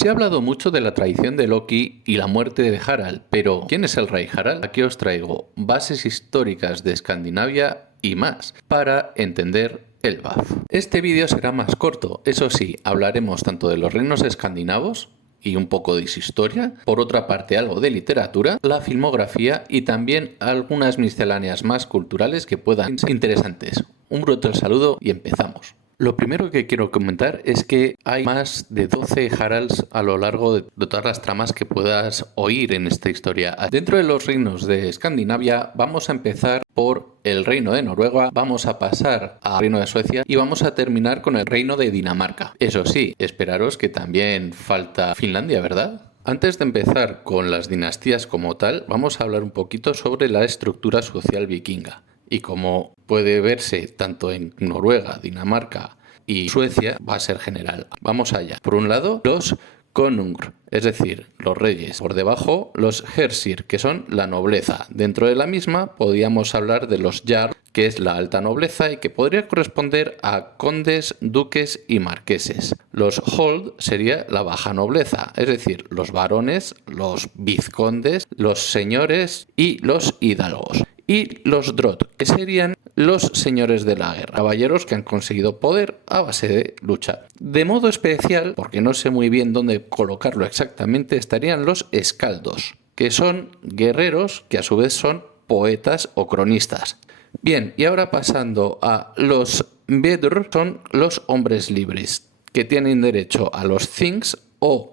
Se ha hablado mucho de la traición de Loki y la muerte de Harald, pero ¿quién es el rey Harald? Aquí os traigo bases históricas de Escandinavia y más para entender el BAF. Este vídeo será más corto, eso sí, hablaremos tanto de los reinos escandinavos y un poco de su historia, por otra parte algo de literatura, la filmografía y también algunas misceláneas más culturales que puedan ser interesantes. Un brutal saludo y empezamos. Lo primero que quiero comentar es que hay más de 12 Haralds a lo largo de todas las tramas que puedas oír en esta historia. Dentro de los reinos de Escandinavia vamos a empezar por el reino de Noruega, vamos a pasar al reino de Suecia y vamos a terminar con el reino de Dinamarca. Eso sí, esperaros que también falta Finlandia, ¿verdad? Antes de empezar con las dinastías como tal, vamos a hablar un poquito sobre la estructura social vikinga. Y como puede verse tanto en Noruega, Dinamarca y Suecia, va a ser general. Vamos allá. Por un lado, los konungr, es decir, los reyes. Por debajo, los hersir, que son la nobleza. Dentro de la misma, podríamos hablar de los jarl, que es la alta nobleza y que podría corresponder a condes, duques y marqueses. Los hold sería la baja nobleza, es decir, los varones, los vizcondes, los señores y los hidalgos. Y los Drot, que serían los señores de la guerra, caballeros que han conseguido poder a base de lucha. De modo especial, porque no sé muy bien dónde colocarlo exactamente, estarían los escaldos, que son guerreros que a su vez son poetas o cronistas. Bien, y ahora pasando a los Vedr, son los hombres libres, que tienen derecho a los things o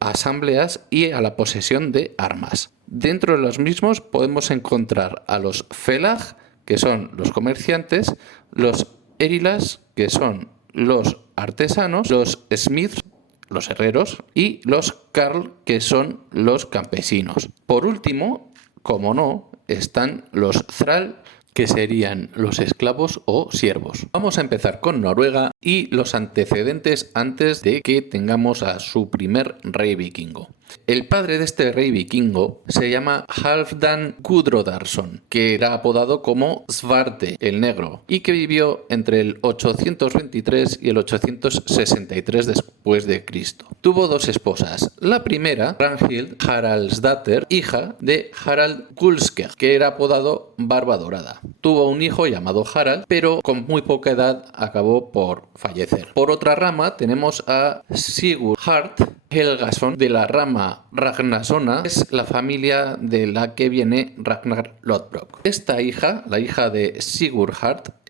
asambleas y a la posesión de armas. Dentro de los mismos podemos encontrar a los felag, que son los comerciantes, los erilas, que son los artesanos, los smiths, los herreros, y los carl, que son los campesinos. Por último, como no, están los thrall, que serían los esclavos o siervos. Vamos a empezar con Noruega y los antecedentes antes de que tengamos a su primer rey vikingo. El padre de este rey vikingo se llama Halfdan Gudrodarsson, que era apodado como Svarte, el negro, y que vivió entre el 823 y el 863 después de Cristo. Tuvo dos esposas. La primera, Ragnhild Haraldsdatter, hija de Harald Gulsker, que era apodado Barba Dorada. Tuvo un hijo llamado Harald, pero con muy poca edad acabó por fallecer. Por otra rama tenemos a Sigurd Helgason, de la rama Ragnasona, es la familia de la que viene Ragnar Lodbrok. Esta hija, la hija de Sigurd,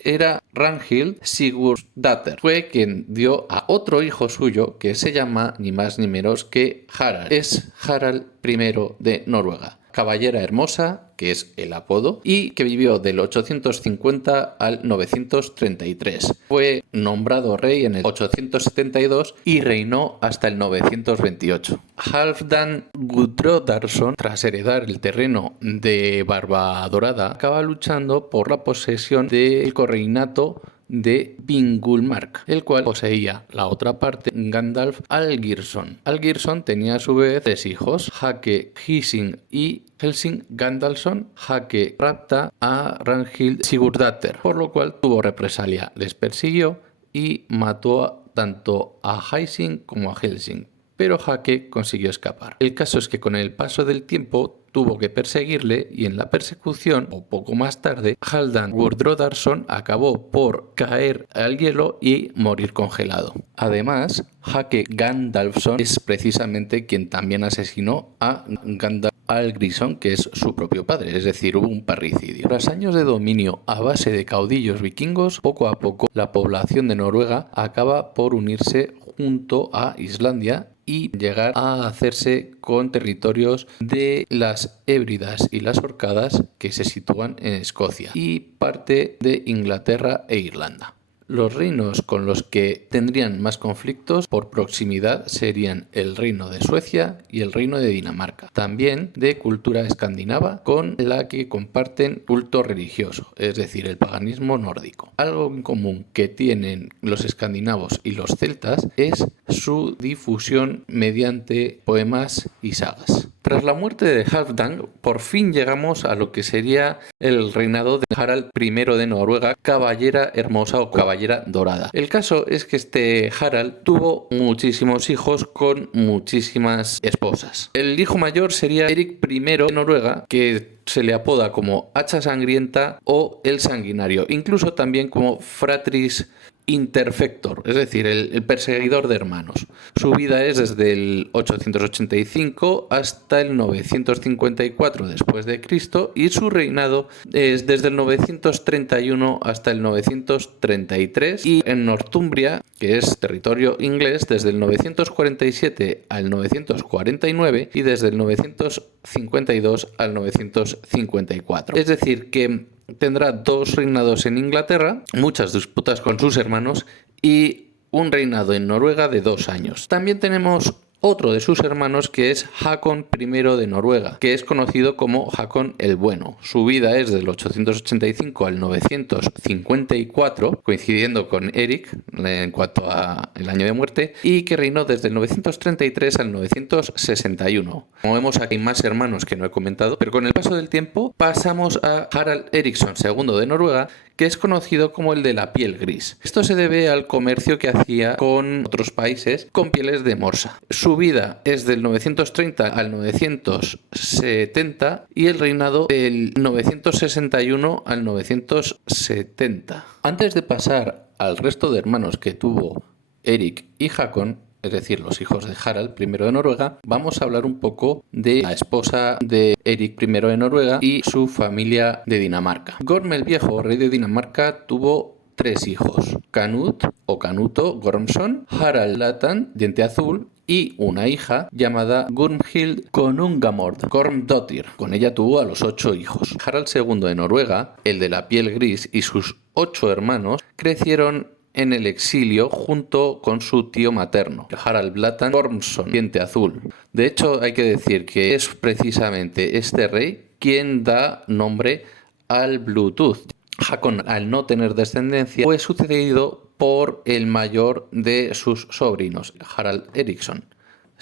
era Ragnhild Sigurdsdatter. Fue quien dio a otro hijo suyo que se llama ni más ni menos que Harald. Es Harald I de Noruega. Caballera hermosa, que es el apodo, y que vivió del 850 al 933. Fue nombrado rey en el 872 y reinó hasta el 928. Halfdan Gudrodarsson, tras heredar el terreno de Barba Dorada, acaba luchando por la posesión del correinato de Vingulmark, el cual poseía la otra parte, Gandalf Algirson. Algirson tenía a su vez tres hijos, Hake, Hising y Helsing Gandalfsson. Hake rapta a Ragnhild Sigurdsdatter, por lo cual tuvo represalia, les persiguió y mató tanto a Hising como a Helsing, pero Hake consiguió escapar. El caso es que con el paso del tiempo tuvo que perseguirle y en la persecución, o poco más tarde, Halfdan Gudrodarsson acabó por caer al hielo y morir congelado. Además, Hake Gandalfsson es precisamente quien también asesinó a Gandalf Algrisson, que es su propio padre, es decir, hubo un parricidio. Tras años de dominio a base de caudillos vikingos, poco a poco la población de Noruega acaba por unirse junto a Islandia y llegar a hacerse con territorios de las Hébridas y las Orcadas, que se sitúan en Escocia, y parte de Inglaterra e Irlanda. Los reinos con los que tendrían más conflictos por proximidad serían el reino de Suecia y el reino de Dinamarca, también de cultura escandinava con la que comparten culto religioso, es decir, el paganismo nórdico. Algo en común que tienen los escandinavos y los celtas es su difusión mediante poemas y sagas. Tras la muerte de Halfdan, por fin llegamos a lo que sería el reinado de Harald I de Noruega, caballera hermosa o caballera dorada. El caso es que este Harald tuvo muchísimos hijos con muchísimas esposas. El hijo mayor sería Erik I de Noruega, que se le apoda como Hacha Sangrienta o el Sanguinario, incluso también como Fratris Interfector, es decir, el perseguidor de hermanos. Su vida es desde el 885 hasta el 954 después de Cristo y su reinado es desde el 931 hasta el 933 y en Northumbria, que es territorio inglés, desde el 947 al 949 y desde el 952 al 954. Es decir, que tendrá 2 reinados en Inglaterra, muchas disputas con sus hermanos y un reinado en Noruega de 2 años. También tenemos otro de sus hermanos que es Hakon I de Noruega, que es conocido como Hakon el Bueno. Su vida es del 885 al 954, coincidiendo con Erik en cuanto a el año de muerte, y que reinó desde el 933 al 961. Como vemos, aquí hay más hermanos que no he comentado, pero con el paso del tiempo pasamos a Harald Eriksson II de Noruega, que es conocido como el de la piel gris. Esto se debe al comercio que hacía con otros países con pieles de morsa. Su vida es del 930 al 970 y el reinado del 961 al 970. Antes de pasar al resto de hermanos que tuvo Erik y Hakon, es decir, los hijos de Harald I de Noruega, vamos a hablar un poco de la esposa de Erik I de Noruega y su familia de Dinamarca. Gorm el Viejo, rey de Dinamarca, tuvo 3 hijos: Canut o Canuto Gormson, Harald Latan, diente azul, y una hija llamada Gurmhild Konungamord Gormdottir. Con ella tuvo a los 8 hijos. Harald II de Noruega, el de la piel gris, y sus 8 hermanos crecieron en el exilio junto con su tío materno, Harald Blatan Gormson, diente azul. De hecho, hay que decir que es precisamente este rey quien da nombre al Bluetooth. Hakon, al no tener descendencia, fue sucedido por el mayor de sus sobrinos, Harald Eriksson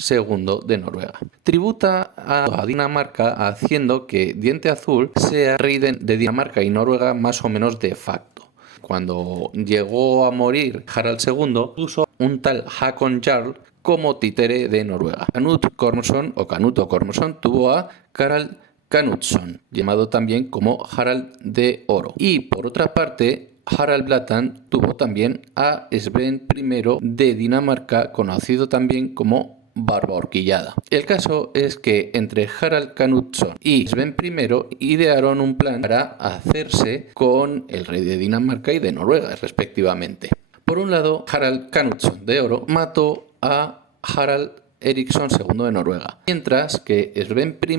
II de Noruega. Tributa a Dinamarca haciendo que Diente Azul sea rey de Dinamarca y Noruega más o menos de facto. Cuando llegó a morir Harald II, puso un tal Hakon Jarl como títere de Noruega. Canut Gormson o Canuto Gormson tuvo a Harald Canutsson, llamado también como Harald de Oro. Y por otra parte, Harald Blatan tuvo también a Sven I de Dinamarca, conocido también como Barba Horquillada. El caso es que entre Harald Canutsson y Sven I idearon un plan para hacerse con el rey de Dinamarca y de Noruega, respectivamente. Por un lado, Harald Canutsson de Oro mató a Harald Eriksson II de Noruega, mientras que Sven I,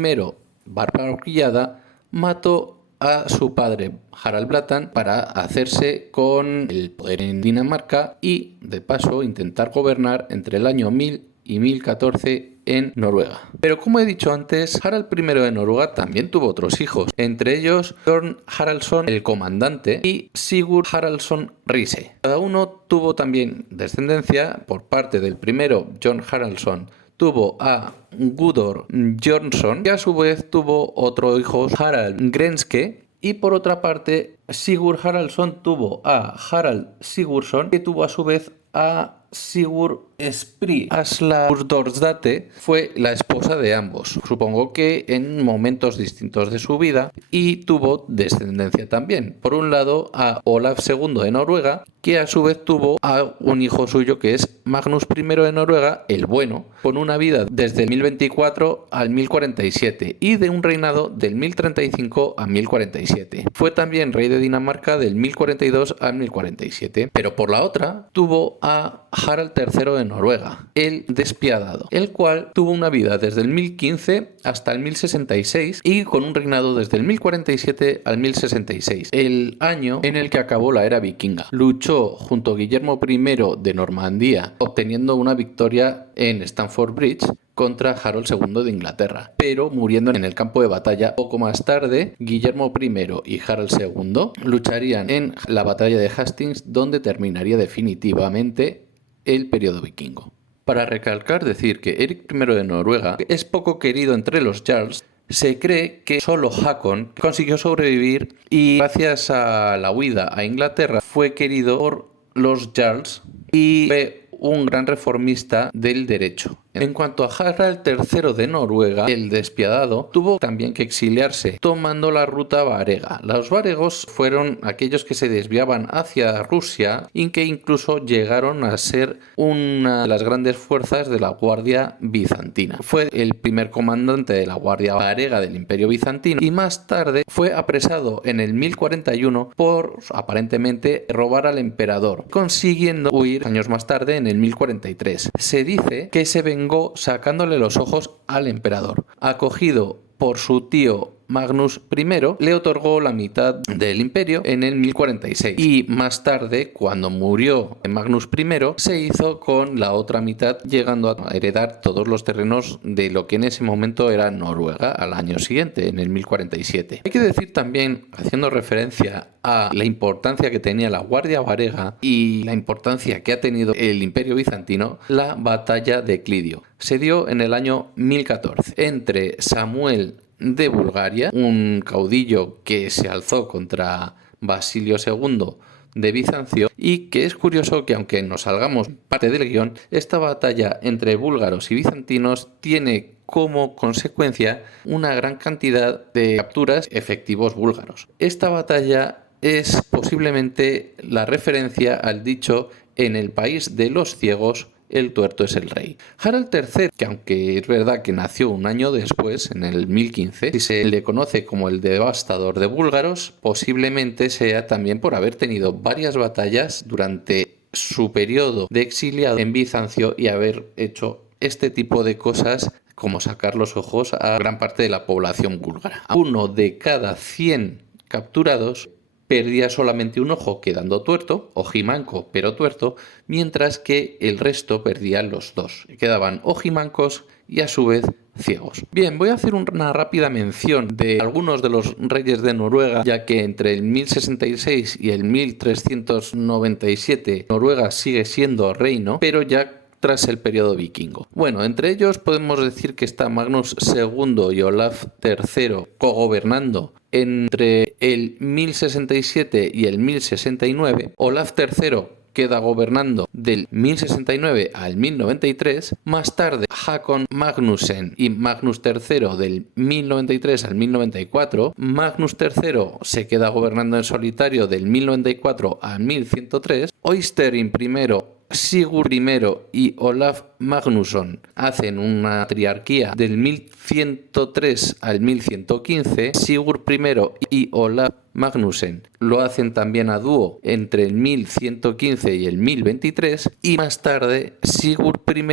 Barba Horquillada, mató a su padre Harald Blatan para hacerse con el poder en Dinamarca y, de paso, intentar gobernar entre el año 1000 y 1014 en Noruega. Pero como he dicho antes, Harald I de Noruega también tuvo otros hijos, entre ellos Bjorn Haraldsson el Comandante y Sigurd Haraldsson Riise. Cada uno tuvo también descendencia. Por parte del primero, Bjorn Haraldsson, tuvo a Gudor Bjornsson, que a su vez tuvo otro hijo, Harald Grenske, y por otra parte, Sigurd Haraldsson tuvo a Harald Sigurdsson, que tuvo a su vez a Sigurd Spri. Asla Urdordsdate fue la esposa de ambos, supongo que en momentos distintos de su vida, y tuvo descendencia también. Por un lado, a Olaf II de Noruega, que a su vez tuvo a un hijo suyo que es Magnus I de Noruega, el Bueno, con una vida desde el 1024 al 1047 y de un reinado del 1035 a 1047. Fue también rey de Dinamarca del 1042 al 1047, pero por la otra tuvo a Harald III de Noruega, el Despiadado, el cual tuvo una vida desde el 1015 hasta el 1066 y con un reinado desde el 1047 al 1066, el año en el que acabó la era vikinga. Luchó junto a Guillermo I de Normandía, obteniendo una victoria en Stamford Bridge contra Harold II de Inglaterra, pero muriendo en el campo de batalla. Poco más tarde, Guillermo I y Harold II lucharían en la batalla de Hastings, donde terminaría definitivamente el periodo vikingo. Para recalcar decir que Eric I de Noruega es poco querido entre los jarls. Se cree que solo Hakon consiguió sobrevivir y gracias a la huida a Inglaterra fue querido por los jarls y fue un gran reformista del derecho. En cuanto a Harald III de Noruega, el despiadado tuvo también que exiliarse, tomando la ruta varega. Los varegos fueron aquellos que se desviaban hacia Rusia y que incluso llegaron a ser una de las grandes fuerzas de la Guardia Bizantina. Fue el primer comandante de la Guardia Varega del Imperio Bizantino y más tarde fue apresado en el 1041 por aparentemente robar al emperador, consiguiendo huir años más tarde en el 1043. Se dice que se vengó sacándole los ojos al emperador. Acogido por su tío Magnus I, le otorgó la mitad del imperio en el 1046 y más tarde, cuando murió Magnus I, se hizo con la otra mitad, llegando a heredar todos los terrenos de lo que en ese momento era Noruega al año siguiente, en el 1047. Hay que decir también, haciendo referencia a la importancia que tenía la Guardia Varega y la importancia que ha tenido el Imperio Bizantino, la batalla de Clidio. Se dio en el año 1014 entre Samuel de Bulgaria, un caudillo que se alzó contra Basilio II de Bizancio, y que es curioso que, aunque nos salgamos parte del guión, esta batalla entre búlgaros y bizantinos tiene como consecuencia una gran cantidad de capturas efectivos búlgaros. Esta batalla es posiblemente la referencia al dicho "en el país de los ciegos el tuerto es el rey". Harald III, que aunque es verdad que nació un año después, en el 1015, y se le conoce como el devastador de búlgaros, posiblemente sea también por haber tenido varias batallas durante su periodo de exiliado en Bizancio y haber hecho este tipo de cosas como sacar los ojos a gran parte de la población búlgara. Uno de cada 100 capturados perdía solamente un ojo, quedando tuerto, ojimanco pero tuerto, mientras que el resto perdían los dos. Quedaban ojimancos y a su vez ciegos. Bien, voy a hacer una rápida mención de algunos de los reyes de Noruega, ya que entre el 1066 y el 1397 Noruega sigue siendo reino, pero ya tras el periodo vikingo. Bueno, entre ellos podemos decir que está Magnus II y Olaf III cogobernando entre el 1067 y el 1069. Olaf III queda gobernando del 1069 al 1093. Más tarde, Hakon Magnussen y Magnus III del 1093 al 1094. Magnus III se queda gobernando en solitario del 1094 al 1103. Oysterin I, Sigurd I y Olaf Magnusson hacen una triarquía del 1103 al 1115. Sigurd I y Olaf Magnussen lo hacen también a dúo entre el 1115 y el 1023, y más tarde Sigurd I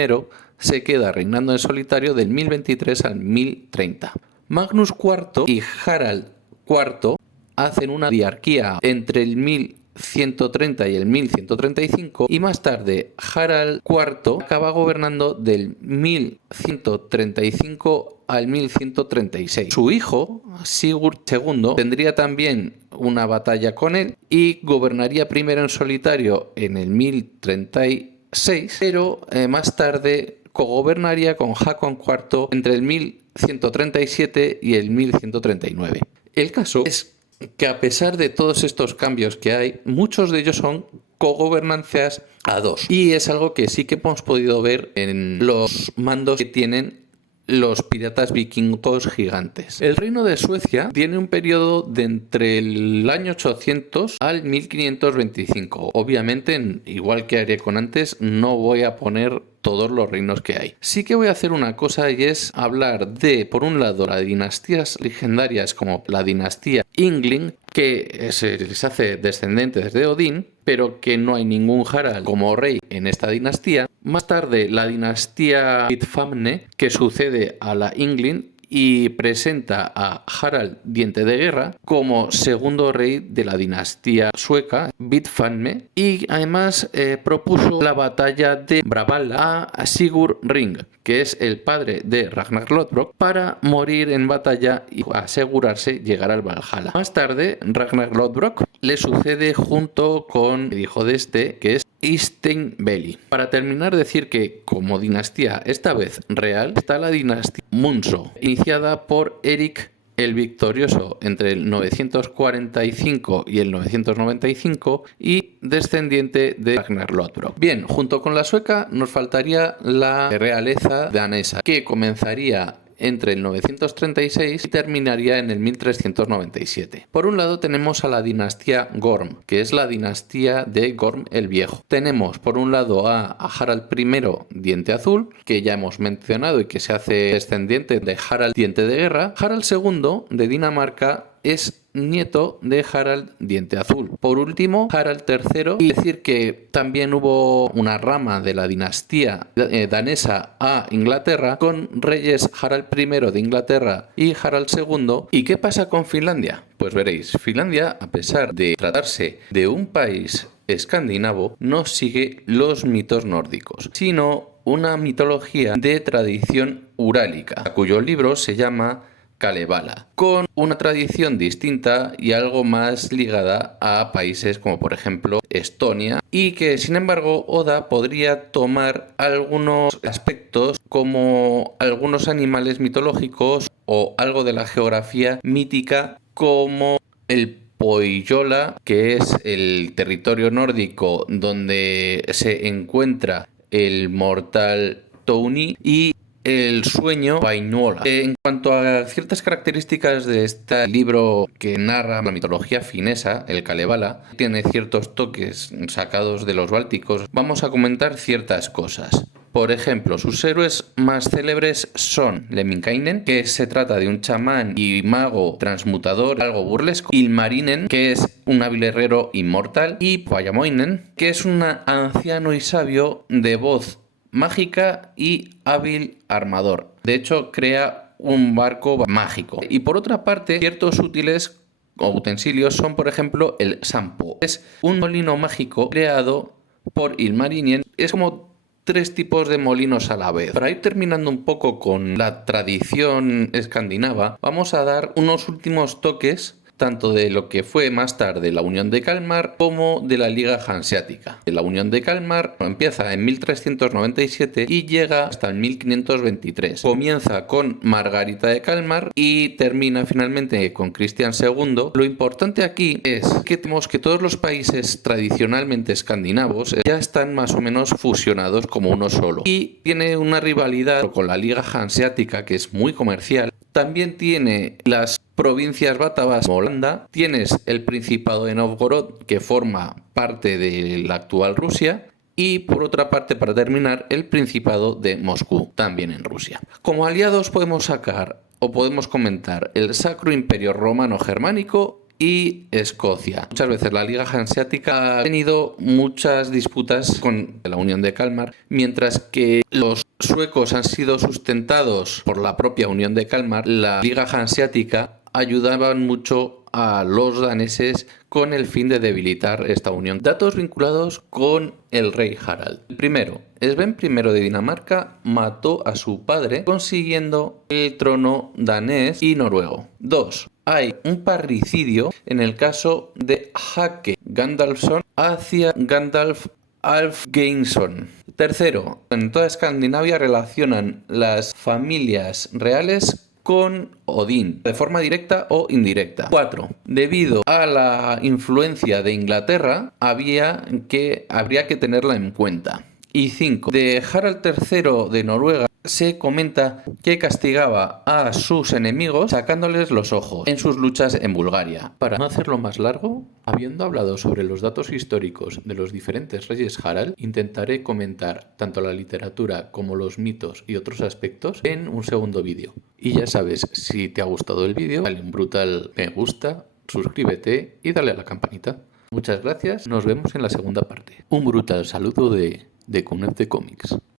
se queda reinando en solitario del 1023 al 1030. Magnus IV y Harald IV hacen una diarquía entre el 1130 y el 1135, y más tarde Harald IV acaba gobernando del 1135 al 1136. Su hijo, Sigurd II, tendría también una batalla con él y gobernaría primero en solitario en el 1036, pero más tarde cogobernaría con Hakon IV entre el 1137 y el 1139. El caso es que, a pesar de todos estos cambios que hay, muchos de ellos son cogobernanzas a dos. Y es algo que sí que hemos podido ver en los mandos que tienen los piratas vikingos gigantes. El reino de Suecia tiene un periodo de entre el año 800 al 1525. Obviamente, igual que haré con antes, no voy a poner todos los reinos que hay. Sí que voy a hacer una cosa, y es hablar de, por un lado, las dinastías legendarias como la dinastía Yngling, que se les hace descendientes de Odín, pero que no hay ningún Harald como rey en esta dinastía. Más tarde, la dinastía Vidfamne, que sucede a la Yngling y presenta a Harald Diente de Guerra como segundo rey de la dinastía sueca Vidfamne, y además propuso la batalla de Bravalla a Sigurd Ring, que es el padre de Ragnar Lodbrok, para morir en batalla y asegurarse llegar al Valhalla. Más tarde, Ragnar Lodbrok le sucede junto con el hijo de este, que es Istenbeli. Para terminar, decir que como dinastía, esta vez real, está la dinastía Munso, iniciada por Eric el Victorioso entre el 945 y el 995 y descendiente de Ragnar Lodbrok. Bien, junto con la sueca nos faltaría la realeza danesa, que comenzaría entre el 936 y terminaría en el 1397. Por un lado tenemos a la dinastía Gorm, que es la dinastía de Gorm el Viejo. Tenemos por un lado a Harald I Diente Azul, que ya hemos mencionado y que se hace descendiente de Harald Diente de Guerra. Harald II de Dinamarca es nieto de Harald Diente Azul. Por último, Harald III, y decir que también hubo una rama de la dinastía danesa a Inglaterra con reyes Harald I de Inglaterra y Harald II. ¿Y qué pasa con Finlandia? Pues veréis, Finlandia, a pesar de tratarse de un país escandinavo, no sigue los mitos nórdicos, sino una mitología de tradición urálica, cuyo libro se llama Kalevala, con una tradición distinta y algo más ligada a países como por ejemplo Estonia, y que sin embargo Oda podría tomar algunos aspectos como algunos animales mitológicos o algo de la geografía mítica como el Pohjola, que es el territorio nórdico donde se encuentra el mortal Touni, y el sueño Vainiola. En cuanto a ciertas características de este libro que narra la mitología finesa, el Kalevala, tiene ciertos toques sacados de los bálticos, vamos a comentar ciertas cosas. Por ejemplo, sus héroes más célebres son Lemminkainen, que se trata de un chamán y mago transmutador, algo burlesco; Ilmarinen, que es un hábil herrero inmortal; y Vajamoinen, que es un anciano y sabio de voz mágica y hábil armador. De hecho, crea un barco mágico. Y por otra parte, ciertos útiles o utensilios son, por ejemplo, el sampo. Es un molino mágico creado por Ilmarinen. Es como 3 tipos de molinos a la vez. Para ir terminando un poco con la tradición escandinava, vamos a dar unos últimos toques tanto de lo que fue más tarde la Unión de Kalmar como de la Liga Hanseática. La Unión de Kalmar empieza en 1397 y llega hasta el 1523. Comienza con Margarita de Kalmar y termina finalmente con Cristian II. Lo importante aquí es que tenemos que todos los países tradicionalmente escandinavos ya están más o menos fusionados como uno solo, y tiene una rivalidad con la Liga Hanseática que es muy comercial. También tiene las provincias bátavas como Holanda, tienes el Principado de Novgorod, que forma parte de la actual Rusia, y por otra parte, para terminar, el Principado de Moscú, también en Rusia. Como aliados podemos sacar o podemos comentar el Sacro Imperio Romano Germánico y Escocia. Muchas veces la Liga Hanseática ha tenido muchas disputas con la Unión de Kalmar, mientras que los suecos han sido sustentados por la propia Unión de Kalmar. La Liga Hanseática ayudaban mucho a los daneses con el fin de debilitar esta unión. Datos vinculados con el rey Harald. El primero, Sven I de Dinamarca mató a su padre consiguiendo el trono danés y noruego. 2. Hay un parricidio en el caso de Hake Gandalfsson hacia Gandalf Alfgeirsson. Tercero, en toda Escandinavia relacionan las familias reales con Odín, de forma directa o indirecta. 4. Debido a la influencia de Inglaterra, habría que tenerla en cuenta. Y 5. De Harald III de Noruega se comenta que castigaba a sus enemigos sacándoles los ojos en sus luchas en Bulgaria. Para no hacerlo más largo, habiendo hablado sobre los datos históricos de los diferentes reyes Harald, intentaré comentar tanto la literatura como los mitos y otros aspectos en un segundo vídeo. Y ya sabes, si te ha gustado el vídeo, dale un brutal me gusta, suscríbete y dale a la campanita. Muchas gracias, nos vemos en la segunda parte. Un brutal saludo de Connect Comics.